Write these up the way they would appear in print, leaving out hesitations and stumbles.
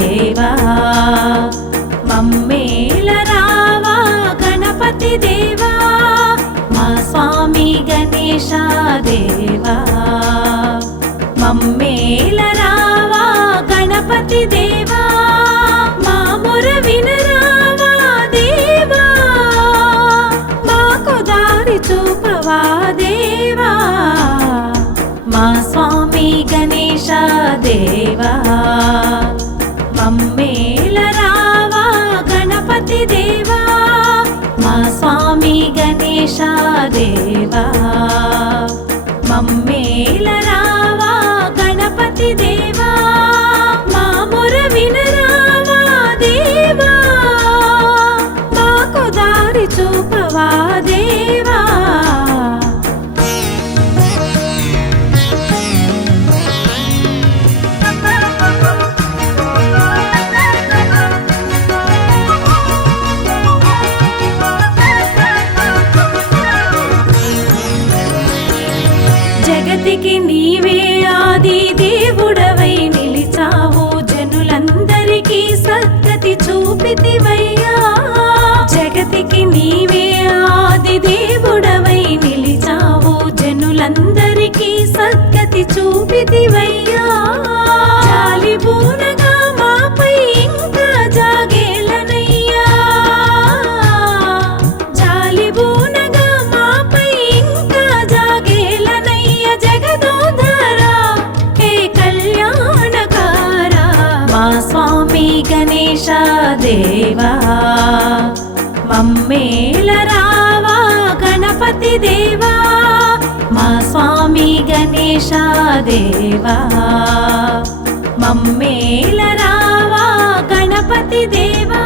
దేవా మమ్మేల రావా గణపతి దేవా మా స్వామి గణేశ దేవా మమ్మేల రావా గణపతి దేవా మా మొర వినరావా దేవా మాకు దారి చూపవా దేవా మా స్వామి గణేశ దేవా మమ్మేల రావా గణపతి దేవా మా స్వామి గణేశ దేవా మమ్మేల రావా గణపతి దేవా మా మొర వినరావా దేవా మాకు దారి చూపవా దేవా జగతికి నీవే ఆది దేవుడవై నిలిచావు జనులందరికీ సద్గతి చూపితివయ్యా జగతికి నీవే ఆది దేవుడవై నిలిచావు జనులందరికీ సద్గతి చూపితివయ్యా జాలిబూనగా మాపై ఇంకా జాగేలనయ్యా జాలిబూనగా మాపై ఇంకా జాగేలనయ్యా జగదోధారా హే కళ్యాణకారా మా స్వామి గణేశ దేవా మమ్మేల రావా గణపతి దేవా మా స్వామి గణేశ దేవా మమ్మేల రావా గణపతి దేవా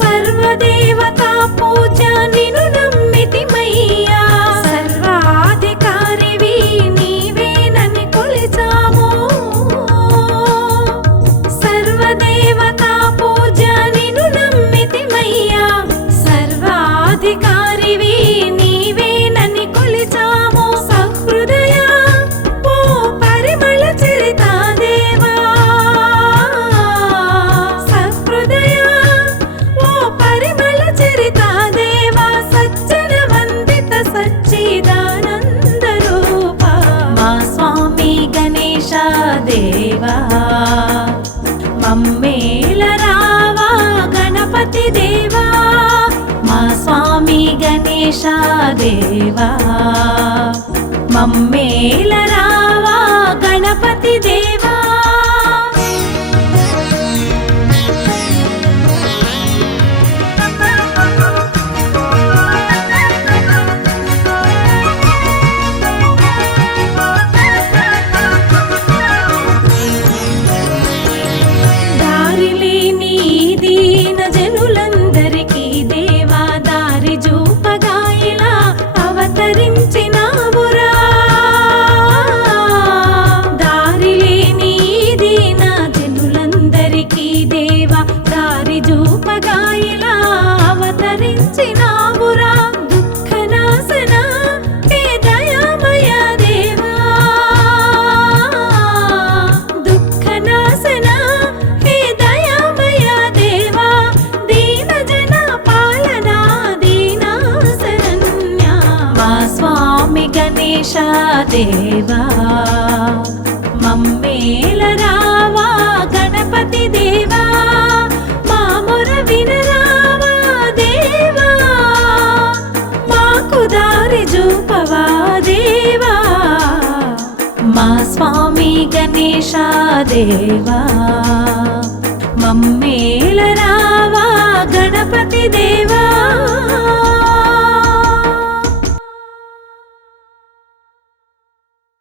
సర్వదేవతా పూజ నిన్ను నమ్మితిమయ్యా సర్వాధికారివి నీవేనని కొలిచాము సర్వదేవతా పూజ నిన్ను నమ్మితిమయ్యా సర్వాధికారివి నీవేనని కొలిచాము సహృదయ ఓ పరిమళ చరిత దేవా సహృదయ ఓ పరిమళ చరిత దేవా సజ్జన వందిత సచ్చిదానంద రూప మా స్వామి గణేశ దేవా మమ్మేల రావా గణపతి దేవా మా స్వామి గణేశ దేవా మమ్మేల రావా గణపతి దేవా దారిలేని దీన జనులందరికీ దేవా దారి చూపగా ఇలా అవతరించినావురా దారిలేని దీన జనులందరికీ దేవా దారి చూపగా ఇలా అవతరించినావురా దుఃఖనాశన హే దయామయ దేవా దుఃఖనాశన హే దయామయ దేవా దీన జన పాలనా దీనా శరణ్య మా స్వామి గణేశ దేవా మమ్మేల రావా గణపతి దేవా మా మొర వినరావా దేవా మాకు దారి చూపవా దేవా మా స్వామి గణేశ దేవా మమ్మేల రావా గణపతి దేవా